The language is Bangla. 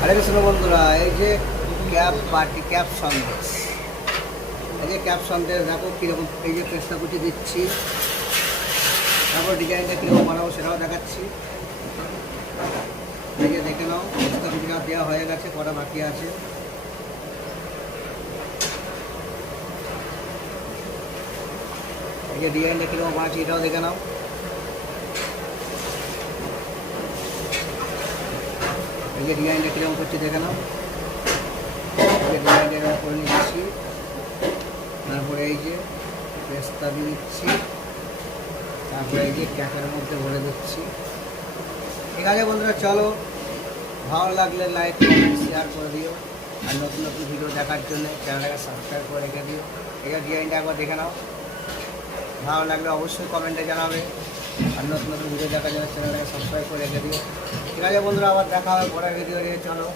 হরে কৃষ্ণ বন্ধুরা, এই যে ক্যাপ পার্টি ক্যাপ সন্দেশ, এই যে ক্যাপ সন্দেশ দেখো কীরকম। এই যে পেস্তা কুচি দিচ্ছি, তারপর ডিজাইনটা কীরকম বানাবো সেটাও দেখাচ্ছি। এই যে দেখে নাও, পেস্তা কুচিটা দেওয়া হয়ে গেছে, কটা বাকি আছে। এই যে ডিজাইনটা কীরকম বানাচ্ছি এটাও দেখে নাও। এই যে ডিজাইনটা কীরকম করছি দেখে নাও। এই যে ডিজাইনটা করে নিচ্ছি, তারপরে এই যে পেস্তা দিয়ে দিচ্ছি, তারপরে এই যে ক্যাপের মধ্যে ভরে দিচ্ছি। ঠিক আছে বন্ধুরা, চলো, ভালো লাগলে লাইক কমেন্ট শেয়ার করে দিও, আর নতুন নতুন ভিডিও দেখার জন্য চ্যানেলটাকে সাবস্ক্রাইব করে রেখে দিও। এই যে ডিজাইনটা একবার দেখে নাও, ভালো লাগলে অবশ্যই কমেন্টে জানাবে, আর নতুন নতুন ভিডিও দেখার জন্য চ্যানেলটাকে সাবস্ক্রাইব করে রেখে দিও। ঠিক আছে বন্ধুরা, আবার দেখা হবে পরের ভিডিও নিয়ে। চলো।